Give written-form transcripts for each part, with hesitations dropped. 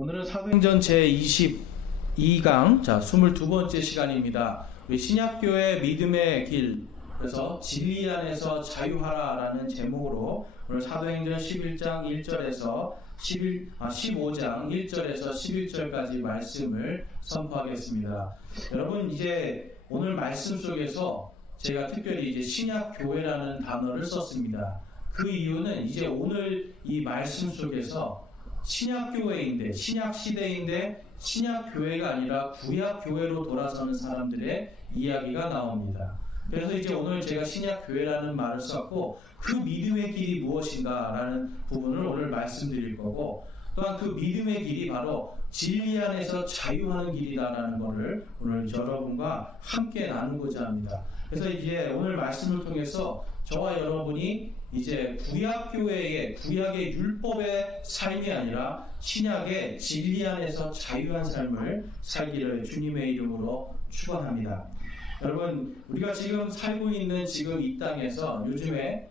오늘은 사도행전 제22강, 22번째 시간입니다. 우리 신약교회 믿음의 길, 그래서 진리 안에서 자유하라라는 제목으로 오늘 사도행전 11장 1절에서 15장 1절에서 11절까지 말씀을 선포하겠습니다. 여러분, 이제 오늘 말씀 속에서 제가 특별히 이제 신약교회라는 단어를 썼습니다. 그 이유는 이제 오늘 이 말씀 속에서 신약교회인데, 신약시대인데 신약교회가 아니라 구약교회로 돌아서는 사람들의 이야기가 나옵니다. 그래서 이제 오늘 제가 신약교회라는 말을 썼고, 그 믿음의 길이 무엇인가 라는 부분을 오늘 말씀드릴 거고, 또한 그 믿음의 길이 바로 진리 안에서 자유하는 길이다라는 것을 오늘 여러분과 함께 나누고자 합니다. 그래서 이제 오늘 말씀을 통해서 저와 여러분이 이제 구약의 율법의 삶이 아니라 신약의 진리 안에서 자유한 삶을 살기를 주님의 이름으로 축원합니다. 여러분, 우리가 지금 살고 있는 지금 이 땅에서 요즘에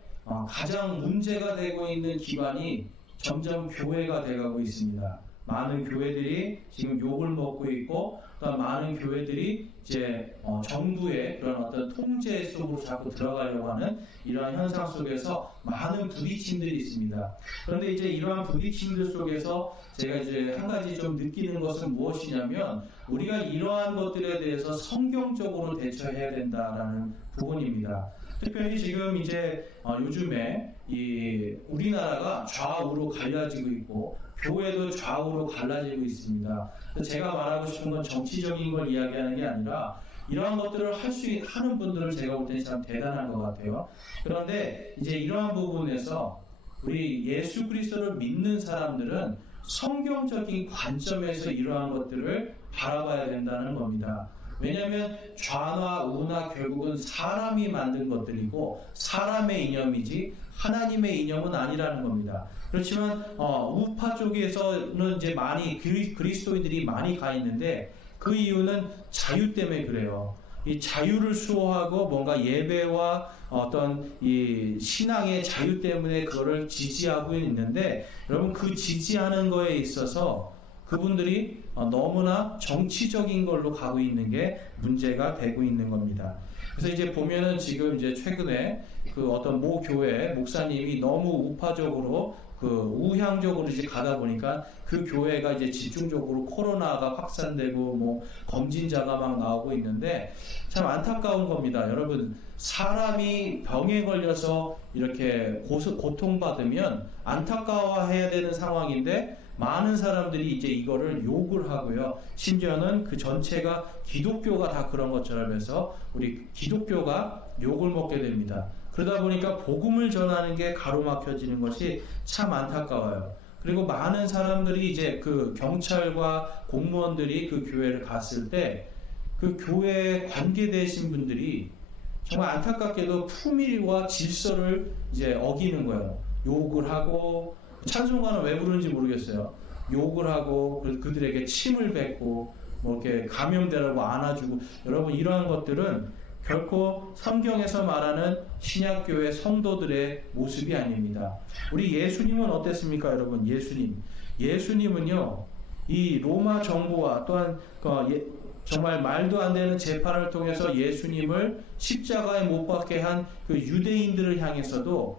가장 문제가 되고 있는 기관이 점점 교회가 되어가고 있습니다. 많은 교회들이 지금 욕을 먹고 있고, 또 많은 교회들이 이제 정부의 그런 어떤 통제 속으로 자꾸 들어가려고 하는 이러한 현상 속에서 많은 부딪힘들이 있습니다. 그런데 이제 이러한 부딪힘들 속에서 제가 이제 한 가지 좀 느끼는 것은 무엇이냐면, 우리가 이러한 것들에 대해서 성경적으로 대처해야 된다라는 부분입니다. 특별히 지금 이제 요즘에 이 우리나라가 좌우로 갈라지고 있고, 교회도 좌우로 갈라지고 있습니다. 제가 말하고 싶은 건 정치적인 걸 이야기하는 게 아니라, 이러한 것들을 하는 분들은 제가 볼 때는 참 대단한 것 같아요. 그런데 이제 이러한 부분에서 우리 예수 그리스도를 믿는 사람들은 성경적인 관점에서 이러한 것들을 바라봐야 된다는 겁니다. 왜냐하면 좌나 우나 결국은 사람이 만든 것들이고 사람의 이념이지 하나님의 이념은 아니라는 겁니다. 그렇지만 우파 쪽에서는 이제 많이 그리스도인들이 많이 가 있는데, 그 이유는 자유 때문에 그래요. 이 자유를 수호하고 뭔가 예배와 어떤 이 신앙의 자유 때문에 그거를 지지하고 있는데, 여러분, 그 지지하는 거에 있어서 그분들이 너무나 정치적인 걸로 가고 있는 게 문제가 되고 있는 겁니다. 그래서 이제 보면은 지금 이제 최근에 그 어떤 모 교회 목사님이 너무 우파적으로 우향적으로 이제 가다 보니까 그 교회가 이제 집중적으로 코로나가 확산되고 뭐 검진자가 막 나오고 있는데, 참 안타까운 겁니다. 여러분, 사람이 병에 걸려서 이렇게 고통받으면 안타까워해야 되는 상황인데, 많은 사람들이 이제 이거를 욕을 하고요. 심지어는 그 전체가 기독교가 다 그런 것처럼 해서 우리 기독교가 욕을 먹게 됩니다. 그러다 보니까 복음을 전하는 게 가로막혀지는 것이 참 안타까워요. 그리고 많은 사람들이 이제 그 경찰과 공무원들이 그 교회를 갔을 때 그 교회에 관계되신 분들이 정말 안타깝게도 품위와 질서를 이제 어기는 거예요. 욕을 하고, 찬송가는 왜 부르는지 모르겠어요. 욕을 하고, 그들에게 침을 뱉고, 뭐 이렇게 감염되라고 안아주고, 여러분, 이러한 것들은 결코 성경에서 말하는 신약교회 성도들의 모습이 아닙니다. 우리 예수님은 어땠습니까, 여러분? 예수님은요, 이 로마 정부와 또한 정말 말도 안 되는 재판을 통해서 예수님을 십자가에 못 박게 한 그 유대인들을 향해서도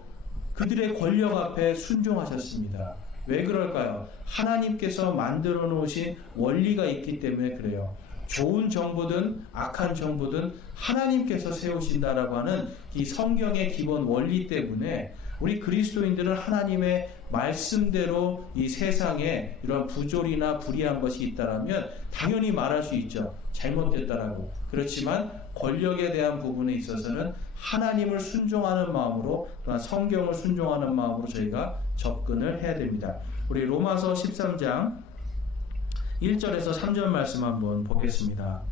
그들의 권력 앞에 순종하셨습니다. 왜 그럴까요? 하나님께서 만들어 놓으신 원리가 있기 때문에 그래요. 좋은 정부든 악한 정부든 하나님께서 세우신다라고 하는 이 성경의 기본 원리 때문에 우리 그리스도인들은 하나님의 말씀대로 이 세상에 이런 부조리나 불의한 것이 있다라면 당연히 말할 수 있죠. 잘못됐다라고. 그렇지만 권력에 대한 부분에 있어서는 하나님을 순종하는 마음으로, 또한 성경을 순종하는 마음으로 저희가 접근을 해야 됩니다. 우리 로마서 13장 1절에서 3절 말씀 한번 보겠습니다.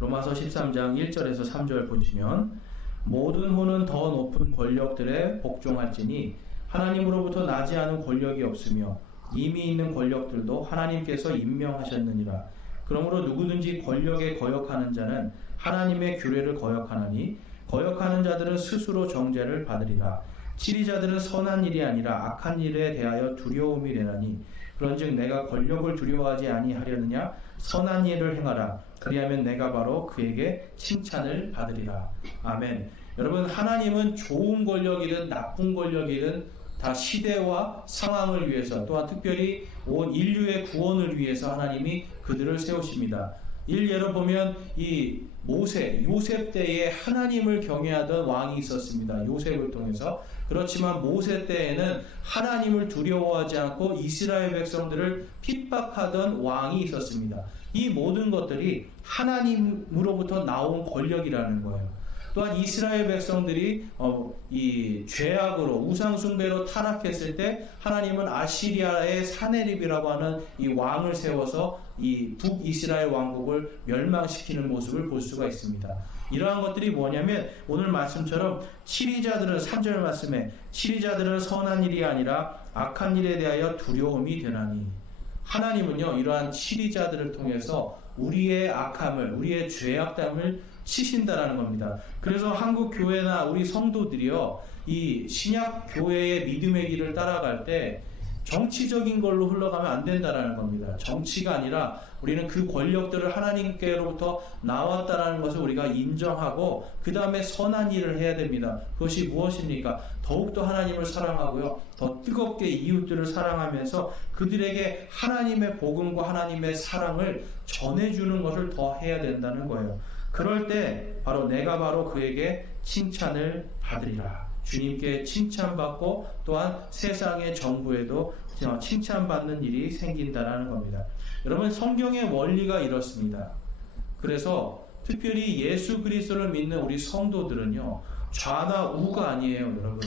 로마서 13장 1절에서 3절 보시면, 모든 호는 더 높은 권력들에 복종할지니 하나님으로부터 나지 않은 권력이 없으며 이미 있는 권력들도 하나님께서 임명하셨느니라. 그러므로 누구든지 권력에 거역하는 자는 하나님의 규례를 거역하나니, 거역하는 자들은 스스로 정죄를 받으리라. 치리자들은 선한 일이 아니라 악한 일에 대하여 두려움이 되나니 그런즉 내가 권력을 두려워하지 아니하려느냐 선한 일을 행하라 그리하면 내가 바로 그에게 칭찬을 받으리라. 아멘. 여러분, 하나님은 좋은 권력이든 나쁜 권력이든 다 시대와 상황을 위해서, 또한 특별히 온 인류의 구원을 위해서 하나님이 그들을 세우십니다. 일례로 보면 이 요셉 때에 하나님을 경외하던 왕이 있었습니다. 요셉을 통해서. 그렇지만 모세 때에는 하나님을 두려워하지 않고 이스라엘 백성들을 핍박하던 왕이 있었습니다. 이 모든 것들이 하나님으로부터 나온 권력이라는 거예요. 또한 이스라엘 백성들이 이 죄악으로 우상 숭배로 타락했을 때 하나님은 아시리아의 사네립이라고 하는 이 왕을 세워서 이 북이스라엘 왕국을 멸망시키는 모습을 볼 수가 있습니다. 이러한 것들이 뭐냐면 오늘 말씀처럼 치리자들은 3절 말씀에 치리자들은 선한 일이 아니라 악한 일에 대하여 두려움이 되나니, 하나님은요 이러한 치리자들을 통해서 우리의 악함을, 우리의 죄악담을 치신다라는 겁니다. 그래서 한국 교회나 우리 성도들이요 이 신약 교회의 믿음의 길을 따라갈 때 정치적인 걸로 흘러가면 안 된다라는 겁니다. 정치가 아니라 우리는 그 권력들을 하나님께로부터 나왔다라는 것을 우리가 인정하고 그 다음에 선한 일을 해야 됩니다. 그것이 무엇입니까? 더욱더 하나님을 사랑하고요, 더 뜨겁게 이웃들을 사랑하면서 그들에게 하나님의 복음과 하나님의 사랑을 전해주는 것을 더 해야 된다는 거예요. 그럴 때 내가 바로 그에게 칭찬을 받으리라. 주님께 칭찬받고 또한 세상의 정부에도 칭찬받는 일이 생긴다는 겁니다. 여러분, 성경의 원리가 이렇습니다. 그래서 특별히 예수 그리스도를 믿는 우리 성도들은요 좌나 우가 아니에요. 여러분,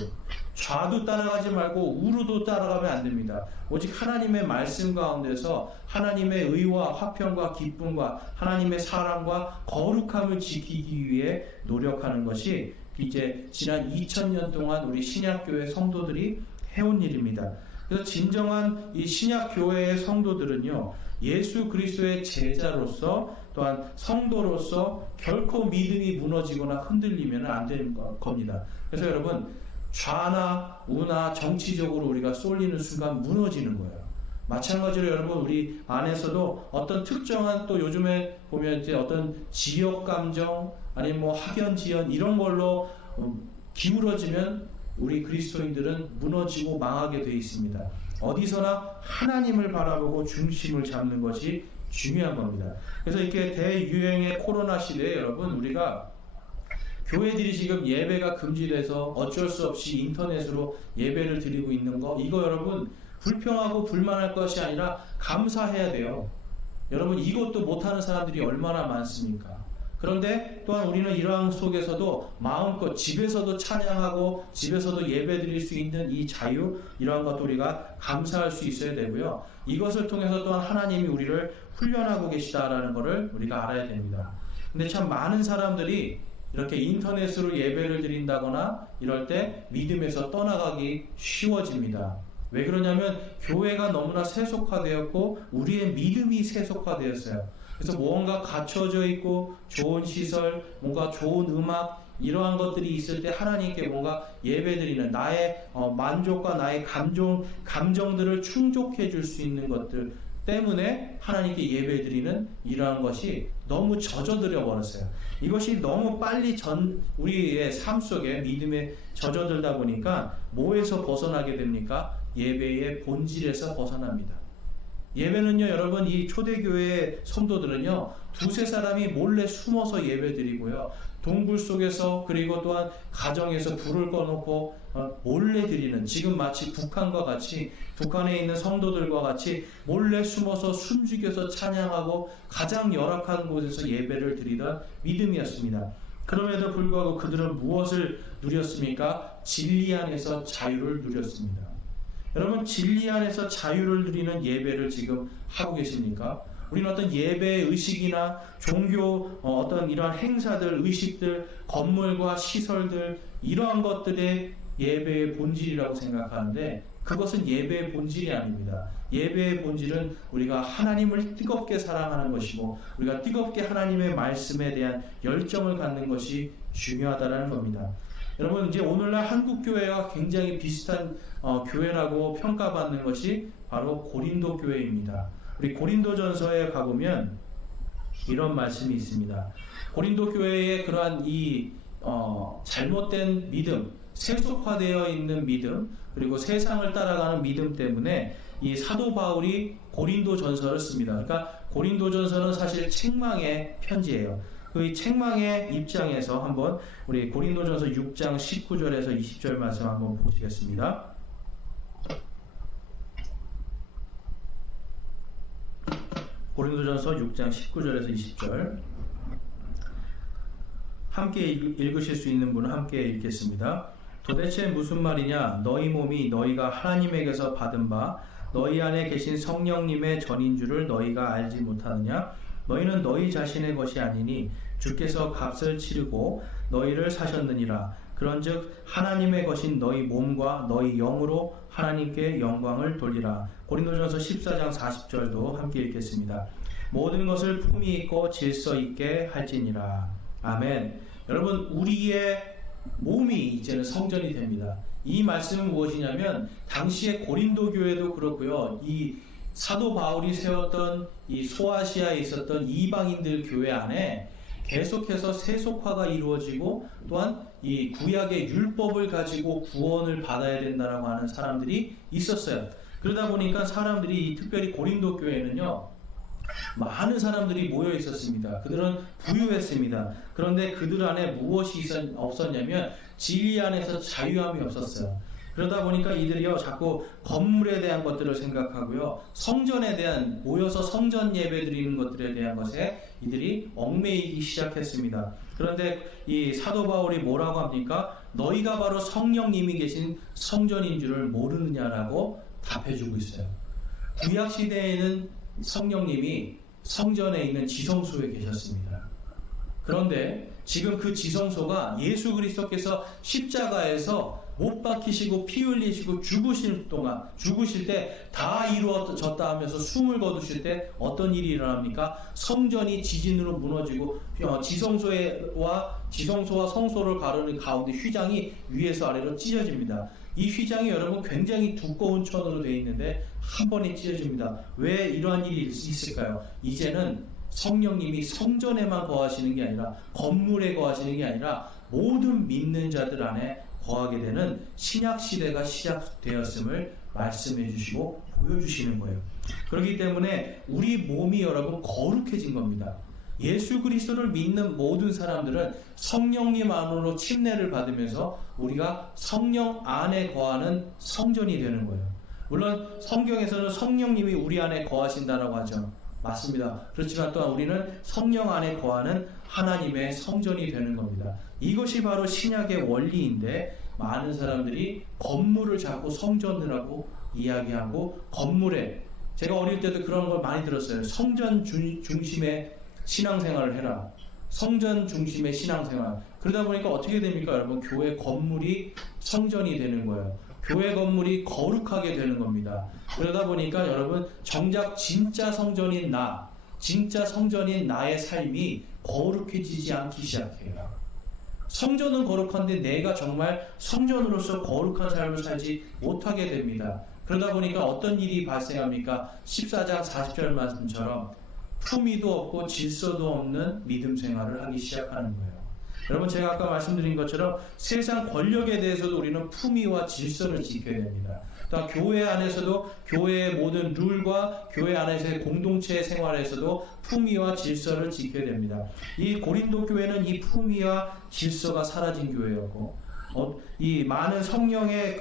좌도 따라가지 말고 우로도 따라가면 안 됩니다. 오직 하나님의 말씀 가운데서 하나님의 의와 화평과 기쁨과 하나님의 사랑과 거룩함을 지키기 위해 노력하는 것이 이제 지난 2000년 동안 우리 신약교회 성도들이 해온 일입니다. 그래서 진정한 이 신약교회의 성도들은요 예수 그리스도의 제자로서 또한 성도로서 결코 믿음이 무너지거나 흔들리면 안 되는 겁니다. 그래서 여러분, 좌나 우나 정치적으로 우리가 쏠리는 순간 무너지는 거예요. 마찬가지로 여러분, 우리 안에서도 어떤 특정한, 또 요즘에 보면 이제 어떤 지역 감정 아니면 뭐 학연 지연 이런 걸로 기울어지면 우리 그리스도인들은 무너지고 망하게 되어 있습니다. 어디서나 하나님을 바라보고 중심을 잡는 것이 중요한 겁니다. 그래서 이렇게 대유행의 코로나 시대에 여러분, 우리가 교회들이 지금 예배가 금지돼서 어쩔 수 없이 인터넷으로 예배를 드리고 있는 거, 이거 여러분 불평하고 불만할 것이 아니라 감사해야 돼요. 여러분, 이것도 못하는 사람들이 얼마나 많습니까? 그런데 또한 우리는 이러한 속에서도 마음껏 집에서도 찬양하고 집에서도 예배 드릴 수 있는 이 자유, 이러한 것도 우리가 감사할 수 있어야 되고요. 이것을 통해서 또한 하나님이 우리를 훈련하고 계시다라는 것을 우리가 알아야 됩니다. 근데 참 많은 사람들이 이렇게 인터넷으로 예배를 드린다거나 이럴 때 믿음에서 떠나가기 쉬워집니다. 왜 그러냐면 교회가 너무나 세속화되었고 우리의 믿음이 세속화되었어요. 그래서 무언가 갖춰져 있고 좋은 시설, 뭔가 좋은 음악, 이러한 것들이 있을 때 하나님께 뭔가 예배드리는 나의 만족과 나의 감정들을 충족해 줄 수 있는 것들 때문에 하나님께 예배드리는 이러한 것이 너무 젖어들어 버렸어요. 이것이 너무 빨리 우리의 삶 속에 믿음에 젖어들다 보니까 뭐에서 벗어나게 됩니까? 예배의 본질에서 벗어납니다. 예배는요, 여러분, 이 초대교회 성도들은요, 두세 사람이 몰래 숨어서 예배드리고요, 동굴 속에서, 그리고 또한 가정에서 불을 꺼놓고 몰래 드리는, 지금 마치 북한과 같이, 북한에 있는 성도들과 같이 몰래 숨어서 숨죽여서 찬양하고 가장 열악한 곳에서 예배를 드리던 믿음이었습니다. 그럼에도 불구하고 그들은 무엇을 누렸습니까? 진리 안에서 자유를 누렸습니다. 여러분, 진리 안에서 자유를 누리는 예배를 지금 하고 계십니까? 우리는 어떤 예배 의식이나 종교 어떤 이러한 행사들, 의식들, 건물과 시설들, 이러한 것들의 예배의 본질이라고 생각하는데 그것은 예배의 본질이 아닙니다. 예배의 본질은 우리가 하나님을 뜨겁게 사랑하는 것이고 우리가 뜨겁게 하나님의 말씀에 대한 열정을 갖는 것이 중요하다는 겁니다. 여러분 이제 오늘날 한국 교회와 굉장히 비슷한 교회라고 평가받는 것이 바로 고린도 교회입니다. 우리 고린도전서에 가보면 이런 말씀이 있습니다. 고린도 교회의 그러한 이 잘못된 믿음, 세속화되어 있는 믿음, 그리고 세상을 따라가는 믿음 때문에 이 사도 바울이 고린도전서를 씁니다. 그러니까 고린도전서는 사실 책망의 편지예요. 그 책망의 입장에서 한번 우리 고린도전서 6장 19절에서 20절 말씀 한번 보시겠습니다. 고린도전서 6장 19절에서 20절 함께 읽으실 수 있는 분은 함께 읽겠습니다. 도대체 무슨 말이냐? 너희 몸이 너희가 하나님에게서 받은 바 너희 안에 계신 성령님의 전인 줄을 너희가 알지 못하느냐? 너희는 너희 자신의 것이 아니니 주께서 값을 치르고 너희를 사셨느니라. 그런즉 하나님의 것인 너희 몸과 너희 영으로 하나님께 영광을 돌리라. 고린도전서 14장 40절도 함께 읽겠습니다. 모든 것을 품위 있고 질서 있게 할지니라. 아멘. 여러분, 우리의 몸이 이제는 성전이 됩니다. 이 말씀은 무엇이냐면 당시의 고린도 교회도 그렇고요. 이 사도 바울이 세웠던 이 소아시아에 있었던 이방인들 교회 안에 계속해서 세속화가 이루어지고 또한 이 구약의 율법을 가지고 구원을 받아야 된다라고 하는 사람들이 있었어요. 그러다 보니까 사람들이 특별히 고린도 교회는요, 많은 사람들이 모여 있었습니다. 그들은 부유했습니다. 그런데 그들 안에 무엇이 없었냐면 진리 안에서 자유함이 없었어요. 그러다 보니까 이들이요 자꾸 건물에 대한 것들을 생각하고요, 성전에 대한, 모여서 성전 예배 드리는 것들에 대한 것에 이들이 얽매이기 시작했습니다. 그런데 이 사도 바울이 뭐라고 합니까? 너희가 바로 성령님이 계신 성전인 줄을 모르느냐라고 답해주고 있어요. 구약 시대에는 성령님이 성전에 있는 지성소에 계셨습니다. 그런데 지금 그 지성소가 예수 그리스도께서 십자가에서 못 박히시고 피 흘리시고 죽으실 때 다 이루어졌다 하면서 숨을 거두실 때 어떤 일이 일어납니까? 성전이 지진으로 무너지고 지성소와 성소를 가르는 가운데 휘장이 위에서 아래로 찢어집니다. 이 휘장이 여러분 굉장히 두꺼운 천으로 되어 있는데 한 번에 찢어집니다. 왜 이러한 일이 있을까요? 이제는 성령님이 성전에만 거하시는 게 아니라, 건물에 거하시는 게 아니라 모든 믿는 자들 안에 거하게 되는 신약 시대가 시작되었음을 말씀해 주시고 보여주시는 거예요. 그렇기 때문에 우리 몸이 여러분 거룩해진 겁니다. 예수 그리스도를 믿는 모든 사람들은 성령님 안으로 침례를 받으면서 우리가 성령 안에 거하는 성전이 되는 거예요. 물론 성경에서는 성령님이 우리 안에 거하신다라고 하죠. 맞습니다. 그렇지만 또한 우리는 성령 안에 거하는 하나님의 성전이 되는 겁니다. 이것이 바로 신약의 원리인데, 많은 사람들이 건물을 자꾸 성전이라고 이야기하고, 건물에, 제가 어릴 때도 그런 걸 많이 들었어요. 성전 중심의 신앙생활을 해라. 성전 중심의 신앙생활. 그러다 보니까 어떻게 됩니까? 여러분, 교회 건물이 성전이 되는 거예요. 교회 건물이 거룩하게 되는 겁니다. 그러다 보니까 여러분, 정작 진짜 성전인 나의 삶이 거룩해지지 않기 시작해요. 성전은 거룩한데 내가 정말 성전으로서 거룩한 삶을 살지 못하게 됩니다. 그러다 보니까 어떤 일이 발생합니까? 14장 40절 말씀처럼 품위도 없고 질서도 없는 믿음 생활을 하기 시작하는 거예요. 여러분, 제가 아까 말씀드린 것처럼 세상 권력에 대해서도 우리는 품위와 질서를 지켜야 됩니다. 또 교회 안에서도 교회의 모든 룰과 교회 안에서의 공동체 생활에서도 품위와 질서를 지켜야 됩니다. 이 고린도 교회는 이 품위와 질서가 사라진 교회였고, 이 많은 성령님의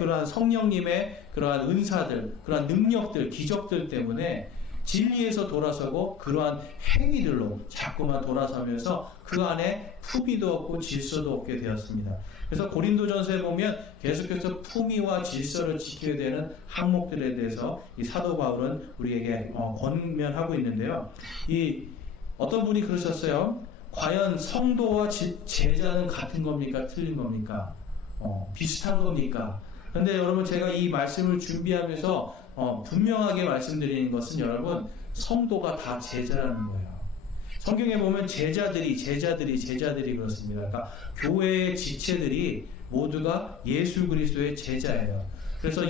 그러한 은사들, 그러한 능력들, 기적들 때문에 진리에서 돌아서고 그러한 행위들로 자꾸만 돌아서면서 그 안에 품위도 없고 질서도 없게 되었습니다. 그래서 고린도전서에 보면 계속해서 품위와 질서를 지켜야 되는 항목들에 대해서 이 사도 바울은 우리에게 권면하고 있는데요. 이 어떤 분이 그러셨어요. 과연 성도와 제자는 같은 겁니까? 틀린 겁니까? 비슷한 겁니까? 그런데 여러분, 제가 이 말씀을 준비하면서 분명하게 말씀드리는 것은, 여러분, 성도가 다 제자라는 거예요. 성경에 보면 제자들이 그렇습니다. 그러니까 교회의 지체들이 모두가 예수 그리스도의 제자예요. 그래서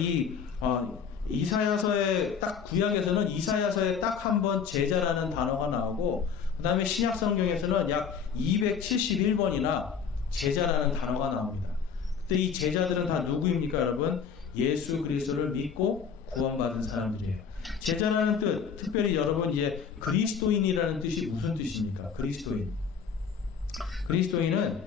이사야서의 딱 구약에서는 이사야서에 딱 한 번 제자라는 단어가 나오고, 그 다음에 신약 성경에서는 약 271번이나 제자라는 단어가 나옵니다. 그때 이 제자들은 다 누구입니까, 여러분? 예수 그리스도를 믿고 구원받은 사람들이에요. 제자라는 뜻, 특별히 여러분 이제 그리스도인이라는 뜻이 무슨 뜻입니까? 그리스도인은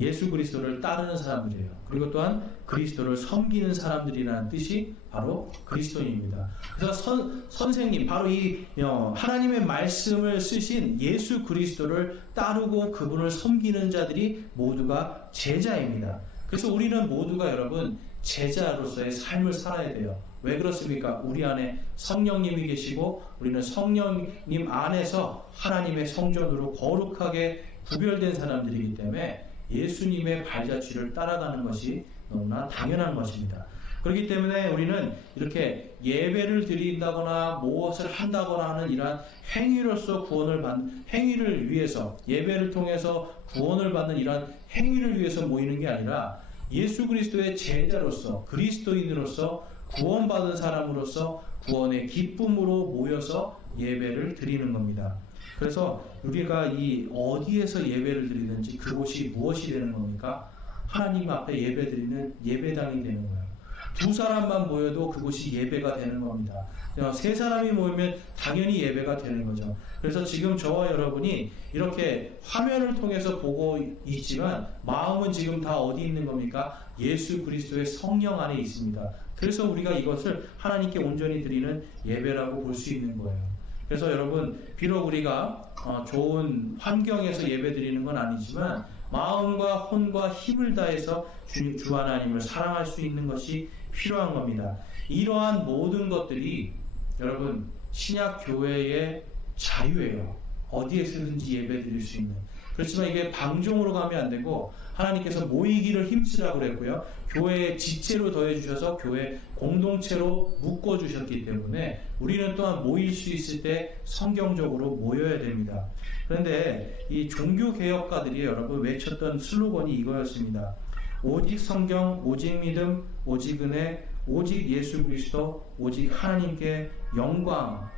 예수 그리스도를 따르는 사람들이에요. 그리고 또한 그리스도를 섬기는 사람들이라는 뜻이 바로 그리스도인입니다. 그래서 선생님, 바로 이 하나님의 말씀을 쓰신 예수 그리스도를 따르고 그분을 섬기는 자들이 모두가 제자입니다. 그래서 우리는 모두가 여러분 제자로서의 삶을 살아야 돼요. 왜 그렇습니까? 우리 안에 성령님이 계시고 우리는 성령님 안에서 하나님의 성전으로 거룩하게 구별된 사람들이기 때문에 예수님의 발자취를 따라가는 것이 너무나 당연한 것입니다. 그렇기 때문에 우리는 이렇게 예배를 드린다거나 무엇을 한다거나 하는 이러한 행위로서 구원을 받는 행위를 위해서, 예배를 통해서 구원을 받는 이러한 행위를 위해서 모이는 게 아니라 예수 그리스도의 제자로서, 그리스도인으로서, 구원받은 사람으로서 구원의 기쁨으로 모여서 예배를 드리는 겁니다. 그래서 우리가 이 어디에서 예배를 드리든지 그곳이 무엇이 되는 겁니까? 하나님 앞에 예배 드리는 예배당이 되는 거예요. 두 사람만 모여도 그곳이 예배가 되는 겁니다. 세 사람이 모이면 당연히 예배가 되는 거죠. 그래서 지금 저와 여러분이 이렇게 화면을 통해서 보고 있지만 마음은 지금 다 어디 있는 겁니까? 예수 그리스도의 성령 안에 있습니다. 그래서 우리가 이것을 하나님께 온전히 드리는 예배라고 볼 수 있는 거예요. 그래서 여러분, 비록 우리가 좋은 환경에서 예배 드리는 건 아니지만 마음과 혼과 힘을 다해서 주 하나님을 사랑할 수 있는 것이 필요한 겁니다. 이러한 모든 것들이 여러분 신약 교회의 자유예요. 어디에서든지 예배 드릴 수 있는. 그렇지만 이게 방종으로 가면 안 되고 하나님께서 모이기를 힘쓰라고 그랬고요. 교회의 지체로 더해주셔서 교회 공동체로 묶어주셨기 때문에 우리는 또한 모일 수 있을 때 성경적으로 모여야 됩니다. 그런데 이 종교개혁가들이 여러분 외쳤던 슬로건이 이거였습니다. 오직 성경, 오직 믿음, 오직 은혜, 오직 예수 그리스도, 오직 하나님께 영광.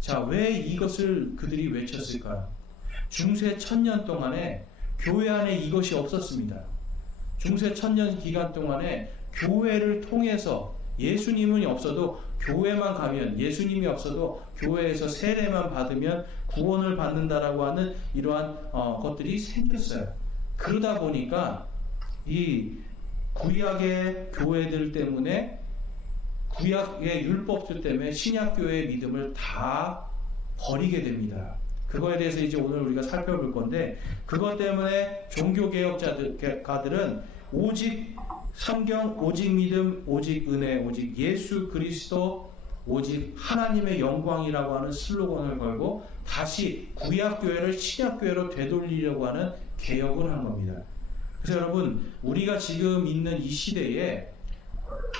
자, 왜 이것을 그들이 외쳤을까요? 중세 1000년 동안에 교회 안에 이것이 없었습니다. 중세 1000년 기간 동안에 교회를 통해서 예수님은 없어도 교회만 가면, 예수님이 없어도 교회에서 세례만 받으면 구원을 받는다라고 하는 이러한 것들이 생겼어요. 그러다 보니까 이 구약의 교회들 때문에, 구약의 율법들 때문에 신약교회의 믿음을 다 버리게 됩니다. 그거에 대해서 이제 오늘 우리가 살펴볼 건데, 그것 때문에 종교개혁가들은 오직 성경, 오직 믿음, 오직 은혜, 오직 예수 그리스도, 오직 하나님의 영광이라고 하는 슬로건을 걸고 다시 구약교회를 신약교회로 되돌리려고 하는 개혁을 한 겁니다. 그래서 여러분, 우리가 지금 있는 이 시대에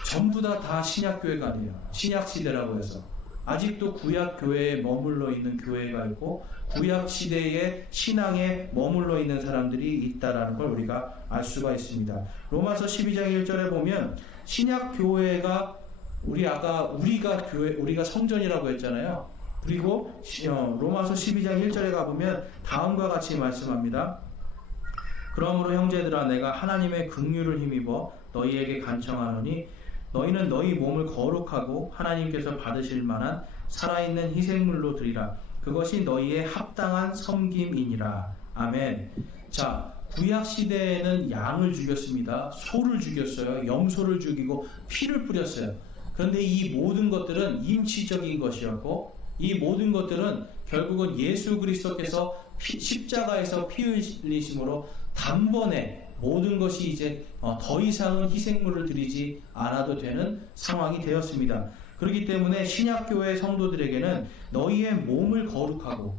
전부 다 신약교회가 아니에요. 신약시대라고 해서 아직도 구약교회에 머물러 있는 교회가 있고 구약시대의 신앙에 머물러 있는 사람들이 있다라는 걸 우리가 알 수가 있습니다. 로마서 12장 1절에 보면 신약교회가 우리가 성전이라고 했잖아요. 그리고 로마서 12장 1절에 가보면 다음과 같이 말씀합니다. 그러므로 형제들아, 내가 하나님의 긍휼을 힘입어 너희에게 간청하노니 너희는 너희 몸을 거룩하고 하나님께서 받으실 만한 살아있는 희생물로 드리라. 그것이 너희의 합당한 섬김이니라. 아멘. 자, 구약시대에는 양을 죽였습니다. 소를 죽였어요. 염소를 죽이고 피를 뿌렸어요. 그런데 이 모든 것들은 임시적인 것이었고, 이 모든 것들은 결국은 예수 그리스도께서 십자가에서 피 흘리심으로 단번에 모든 것이 이제 더 이상은 희생물을 드리지 않아도 되는 상황이 되었습니다. 그렇기 때문에 신약교회 성도들에게는 너희의 몸을 거룩하고,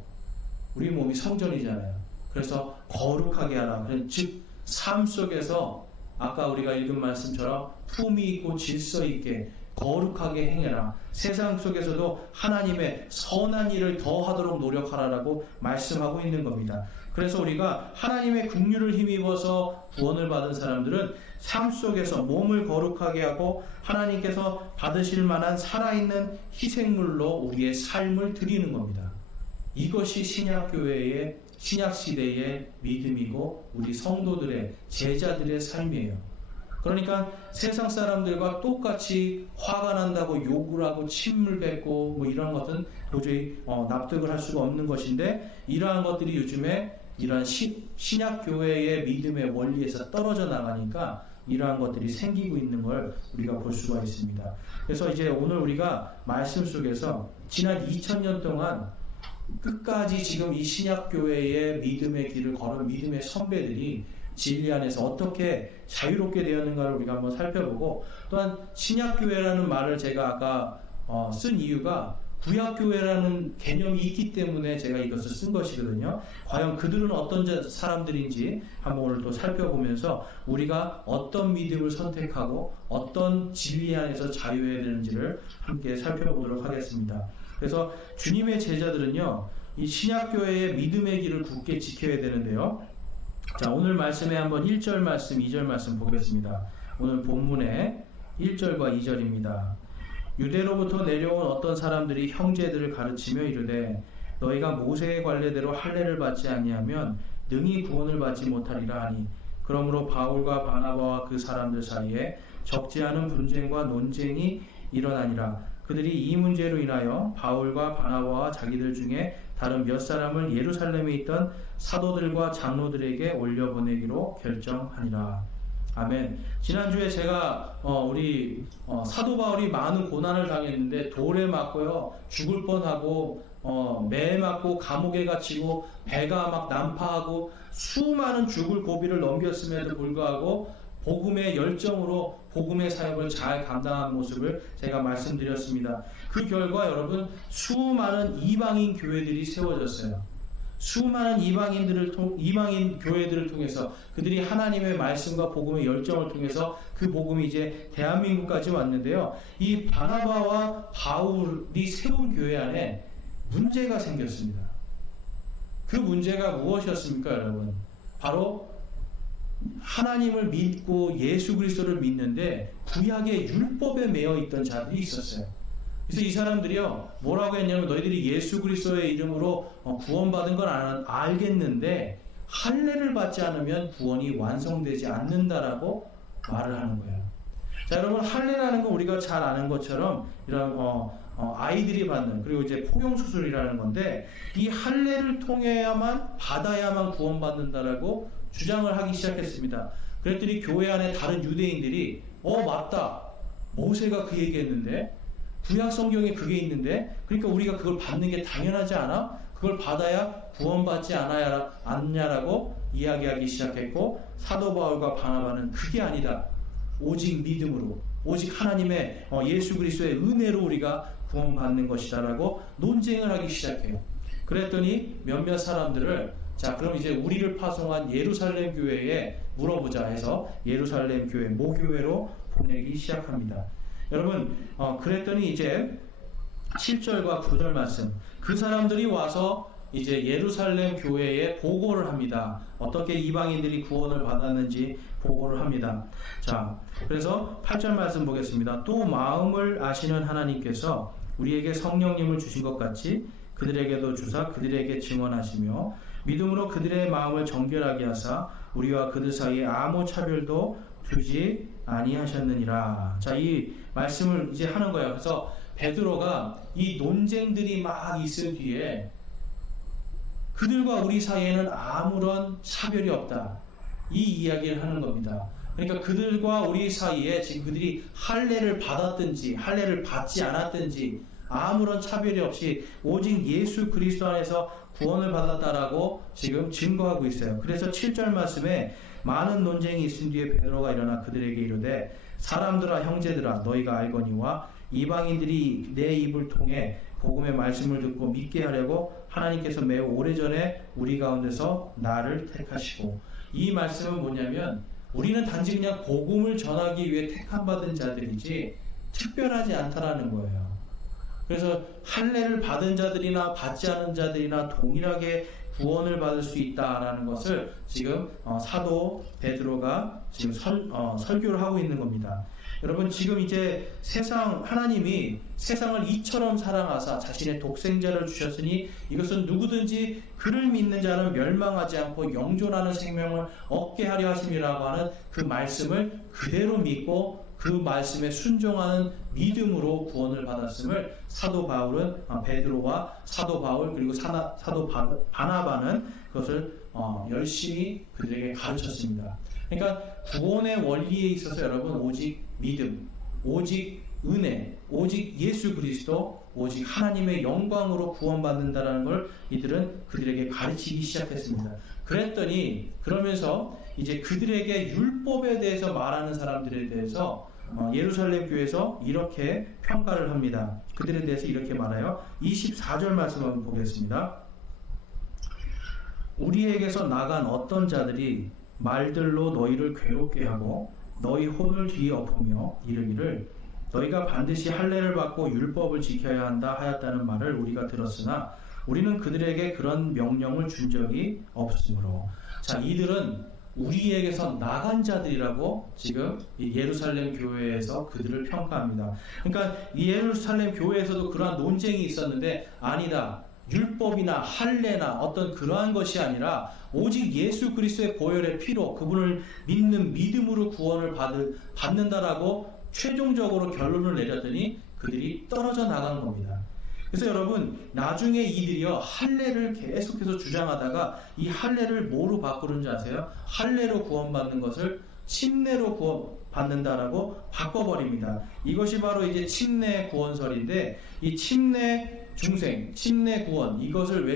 우리 몸이 성전이잖아요. 그래서 거룩하게 하라. 즉 삶 속에서 아까 우리가 읽은 말씀처럼 품위 있고 질서 있게 거룩하게 행해라. 세상 속에서도 하나님의 선한 일을 더 하도록 노력하라라고 말씀하고 있는 겁니다. 그래서 우리가 하나님의 긍휼을 힘입어서 구원을 받은 사람들은 삶 속에서 몸을 거룩하게 하고 하나님께서 받으실 만한 살아있는 희생물로 우리의 삶을 드리는 겁니다. 이것이 신약교회의 신약시대의 믿음이고 우리 성도들의 제자들의 삶이에요. 그러니까 세상 사람들과 똑같이 화가 난다고 욕을 하고 침을 뱉고 뭐 이런 것은 도저히 납득을 할 수가 없는 것인데, 이러한 것들이 요즘에 이러한 신약교회의 믿음의 원리에서 떨어져 나가니까 이러한 것들이 생기고 있는 걸 우리가 볼 수가 있습니다. 그래서 이제 오늘 우리가 말씀 속에서 지난 2000년 동안 끝까지 지금 이 신약교회의 믿음의 길을 걸은 믿음의 선배들이 진리 안에서 어떻게 자유롭게 되었는가를 우리가 한번 살펴보고, 또한 신약교회라는 말을 제가 아까 쓴 이유가 구약교회라는 개념이 있기 때문에 제가 이것을 쓴 것이거든요. 과연 그들은 어떤 사람들인지 한번 오늘 또 살펴보면서 우리가 어떤 믿음을 선택하고 어떤 진리 안에서 자유해야 되는지를 함께 살펴보도록 하겠습니다. 그래서 주님의 제자들은요, 이 신약교회의 믿음의 길을 굳게 지켜야 되는데요. 자, 오늘 말씀에 한번 1절 말씀, 2절 말씀 보겠습니다. 오늘 본문의 1절과 2절입니다. 유대로부터 내려온 어떤 사람들이 형제들을 가르치며 이르되 너희가 모세의 관례대로 할례를 받지 아니하면 능히 구원을 받지 못하리라 하니, 그러므로 바울과 바나바와 그 사람들 사이에 적지 않은 분쟁과 논쟁이 일어나니라. 그들이 이 문제로 인하여 바울과 바나바와 자기들 중에 다른 몇 사람을 예루살렘에 있던 사도들과 장로들에게 올려보내기로 결정하니라. 아멘. 지난주에 제가 우리 사도 바울이 많은 고난을 당했는데 돌에 맞고요, 죽을 뻔하고 매에 맞고 감옥에 갇히고 배가 막 난파하고 수많은 죽을 고비를 넘겼음에도 불구하고 복음의 열정으로 복음의 사역을 잘 감당한 모습을 제가 말씀드렸습니다. 그 결과 여러분, 수많은 이방인 교회들이 세워졌어요. 수많은 이방인 교회들을 통해서 그들이 하나님의 말씀과 복음의 열정을 통해서 그 복음이 이제 대한민국까지 왔는데요. 이 바나바와 바울이 세운 교회 안에 문제가 생겼습니다. 그 문제가 무엇이었습니까, 여러분? 바로 하나님을 믿고 예수 그리스도를 믿는데 구약의 율법에 매여 있던 자들이 있었어요. 그래서 이 사람들이요, 뭐라고 했냐면 너희들이 예수 그리스도의 이름으로 구원받은 건 알겠는데 할례를 받지 않으면 구원이 완성되지 않는다라고 말을 하는 거예요. 자, 여러분, 할례라는 건 우리가 잘 아는 것처럼 이런 아이들이 받는, 그리고 이제 포용 수술이라는 건데, 이 할례를 통해야만 받아야만 구원받는다라고 주장을 하기 시작했습니다. 그랬더니 교회 안에 다른 유대인들이 맞다, 모세가 그 얘기했는데, 구약 성경에 그게 있는데, 그러니까 우리가 그걸 받는 게 당연하지 않아? 그걸 받아야 구원받지 않냐라고 이야기하기 시작했고, 사도 바울과 바나바는 그게 아니다, 오직 믿음으로, 오직 하나님의 예수 그리스도의 은혜로 우리가 구원받는 것이다라고 논쟁을 하기 시작해요. 그랬더니 몇몇 사람들을, 자, 그럼 이제 우리를 파송한 예루살렘 교회에 물어보자 해서 예루살렘 교회 모교회로 보내기 시작합니다. 여러분, 그랬더니 이제 7절과 9절 말씀, 그 사람들이 와서 이제 예루살렘 교회에 보고를 합니다. 어떻게 이방인들이 구원을 받았는지 보고를 합니다. 자, 그래서 8절 말씀 보겠습니다. 또 마음을 아시는 하나님께서 우리에게 성령님을 주신 것 같이 그들에게도 주사 그들에게 증언하시며 믿음으로 그들의 마음을 정결하게 하사 우리와 그들 사이에 아무 차별도 두지 아니하셨느니라. 자, 이 말씀을 이제 하는 거예요. 그래서 베드로가 이 논쟁들이 막 있을 뒤에 그들과 우리 사이에는 아무런 차별이 없다, 이 이야기를 하는 겁니다. 그러니까 그들과 우리 사이에 지금 그들이 할례를 받았든지 할례를 받지 않았든지 아무런 차별이 없이 오직 예수 그리스도 안에서 구원을 받았다라고 지금 증거하고 있어요. 그래서 7절 말씀에 많은 논쟁이 있은 뒤에 베드로가 일어나 그들에게 이르되 사람들아 형제들아 너희가 알거니와 이방인들이 내 입을 통해 복음의 말씀을 듣고 믿게 하려고 하나님께서 매우 오래전에 우리 가운데서 나를 택하시고, 이 말씀은 뭐냐면 우리는 단지 그냥 복음을 전하기 위해 택함받은 자들이지 특별하지 않다라는 거예요. 그래서 할례를 받은 자들이나 받지 않은 자들이나 동일하게 구원을 받을 수 있다라는 것을 지금 사도 베드로가 지금 설교를 하고 있는 겁니다. 여러분, 지금 이제 하나님이 세상을 이처럼 사랑하사 자신의 독생자를 주셨으니 이것은 누구든지 그를 믿는 자는 멸망하지 않고 영존하는 생명을 얻게 하려 하심이라고 하는 그 말씀을 그대로 믿고 그 말씀에 순종하는 믿음으로 구원을 받았음을 사도 바울은 베드로와 사도 바울 그리고 사도 바나바는 그것을 열심히 그들에게 가르쳤습니다. 그러니까 구원의 원리에 있어서 여러분, 오직 믿음, 오직 은혜, 오직 예수 그리스도, 오직 하나님의 영광으로 구원받는다라는 걸 이들은 그들에게 가르치기 시작했습니다. 그러면서 이제 그들에게 율법에 대해서 말하는 사람들에 대해서 예루살렘 교회에서 이렇게 평가를 합니다. 그들에 대해서 이렇게 말해요. 24절 말씀 한번 보겠습니다. 우리에게서 나간 어떤 자들이 말들로 너희를 괴롭게 하고 너희 혼을 뒤에 엎으며 이르기를 너희가 반드시 할례를 받고 율법을 지켜야 한다 하였다는 말을 우리가 들었으나 우리는 그들에게 그런 명령을 준 적이 없으므로. 자, 이들은 우리에게서 나간 자들이라고 지금 이 예루살렘 교회에서 그들을 평가합니다. 그러니까 이 예루살렘 교회에서도 그러한 논쟁이 있었는데, 아니다, 율법이나 할례나 어떤 그러한 것이 아니라 오직 예수 그리스도의 보혈의 피로 그분을 믿는 믿음으로 구원을 받는다라고 최종적으로 결론을 내렸더니 그들이 떨어져 나간 겁니다. 그래서 여러분, 나중에 이들이요 할례를 계속해서 주장하다가 이 할례를 뭐로 바꾸는지 아세요? 할례로 구원받는 것을 침례로 구원받는다라고 바꿔버립니다. 이것이 바로 이제 침례 구원설인데, 이 침례 중생, 침례 구원, 이것을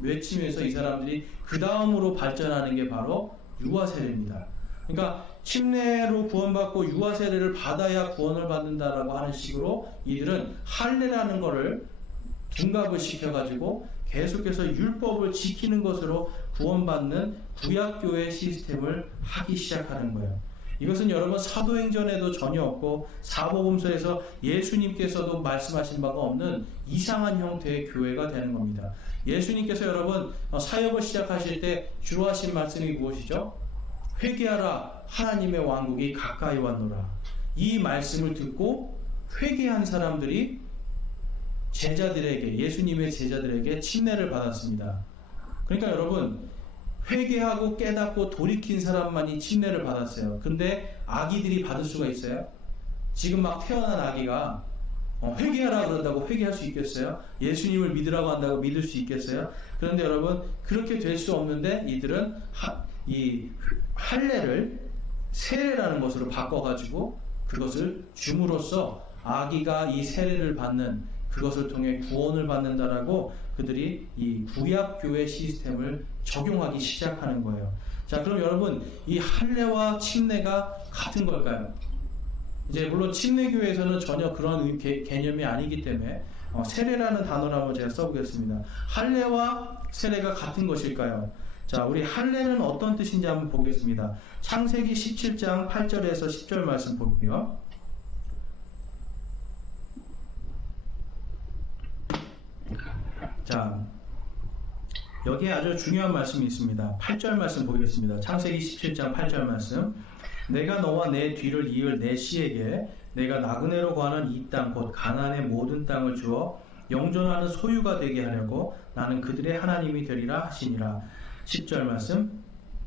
외치면서 이 사람들이 그 다음으로 발전하는 게 바로 유아 세례입니다. 그러니까 침례로 구원받고 유아 세례를 받아야 구원을 받는다라고 하는 식으로 이들은 할례라는 것을 둔갑을 시켜가지고 계속해서 율법을 지키는 것으로 구원받는 구약교회 시스템을 하기 시작하는 거예요. 이것은 여러분 사도행전에도 전혀 없고 사복음서에서 예수님께서도 말씀하신 바가 없는 이상한 형태의 교회가 되는 겁니다. 예수님께서 여러분 사역을 시작하실 때 주로 하신 말씀이 무엇이죠? 회개하라, 하나님의 왕국이 가까이 왔노라. 이 말씀을 듣고 회개한 사람들이 제자들에게, 예수님의 제자들에게 침례를 받았습니다. 그러니까 여러분, 회개하고 깨닫고 돌이킨 사람만이 침례를 받았어요. 근데 아기들이 받을 수가 있어요? 지금 막 태어난 아기가 회개하라 그런다고 회개할 수 있겠어요? 예수님을 믿으라고 한다고 믿을 수 있겠어요? 그런데 여러분, 그렇게 될 수 없는데 이들은 이 할례를 세례라는 것으로 바꿔가지고 그것을 줌으로써 아기가 이 세례를 받는 그것을 통해 구원을 받는다라고 그들이 이 구약교회 시스템을 적용하기 시작하는 거예요. 자, 그럼 여러분, 이 할례와 침례가 같은 걸까요? 이제 물론 침례교회에서는 전혀 그런 개념이 아니기 때문에 세례라는 단어를 한번 제가 써보겠습니다. 할례와 세례가 같은 것일까요? 자, 우리 할례는 어떤 뜻인지 한번 보겠습니다. 창세기 17장 8절에서 10절 말씀 볼게요. 자, 여기에 아주 중요한 말씀이 있습니다. 8절 말씀 보겠습니다. 창세기 17장 8절 말씀. 내가 너와 내 뒤를 이을 내 씨에게 내가 나그네로 거하는 이 땅 곧 가나안의 모든 땅을 주어 영존하는 소유가 되게 하려고 나는 그들의 하나님이 되리라 하시니라. 10절 말씀.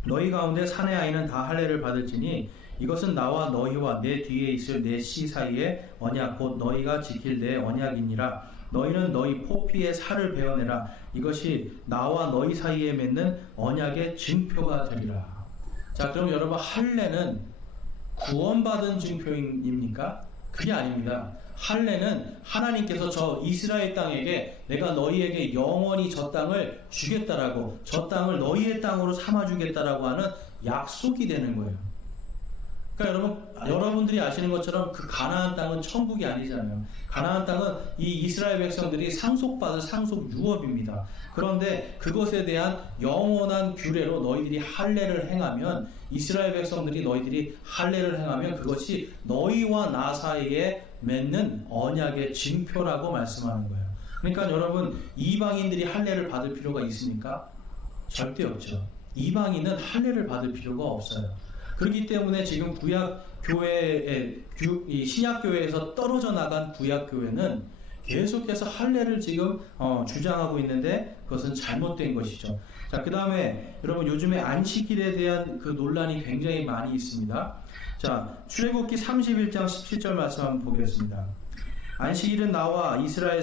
너희 가운데 사내 아이는 다 할례를 받을지니 이것은 나와 너희와 내 뒤에 있을 내 씨 사이의 언약 곧 너희가 지킬 내 언약이니라. 너희는 너희 포피의 살을 베어내라. 이것이 나와 너희 사이에 맺는 언약의 증표가 되리라. 자, 그럼 여러분, 할례는 구원받은 증표입니까? 그게 아닙니다. 할례는 하나님께서 저 이스라엘 땅에게 내가 너희에게 영원히 저 땅을 주겠다라고, 저 땅을 너희의 땅으로 삼아주겠다라고 하는 약속이 되는 거예요. 그러니까 여러분들이 아시는 것처럼 그 가나안 땅은 천국이 아니잖아요. 가나안 땅은 이 이스라엘 백성들이 상속받을 상속 유업입니다. 그런데 그것에 대한 영원한 규례로 너희들이 할례를 행하면, 이스라엘 백성들이 너희들이 할례를 행하면 그것이 너희와 나 사이에 맺는 언약의 징표라고 말씀하는 거예요. 그러니까 여러분, 이방인들이 할례를 받을 필요가 있습니까? 절대 없죠. 이방인은 할례를 받을 필요가 없어요. 그렇기 때문에 지금 이 신약교회에서 떨어져 나간 구약교회는 계속해서 할례를 지금 주장하고 있는데 그것은 잘못된 것이죠. 자, 그 다음에 여러분, 요즘에 안식일에 대한 그 논란이 굉장히 많이 있습니다. 자, 출애굽기 31장 17절 말씀 한번 보겠습니다. 안식일은 나와 이스라엘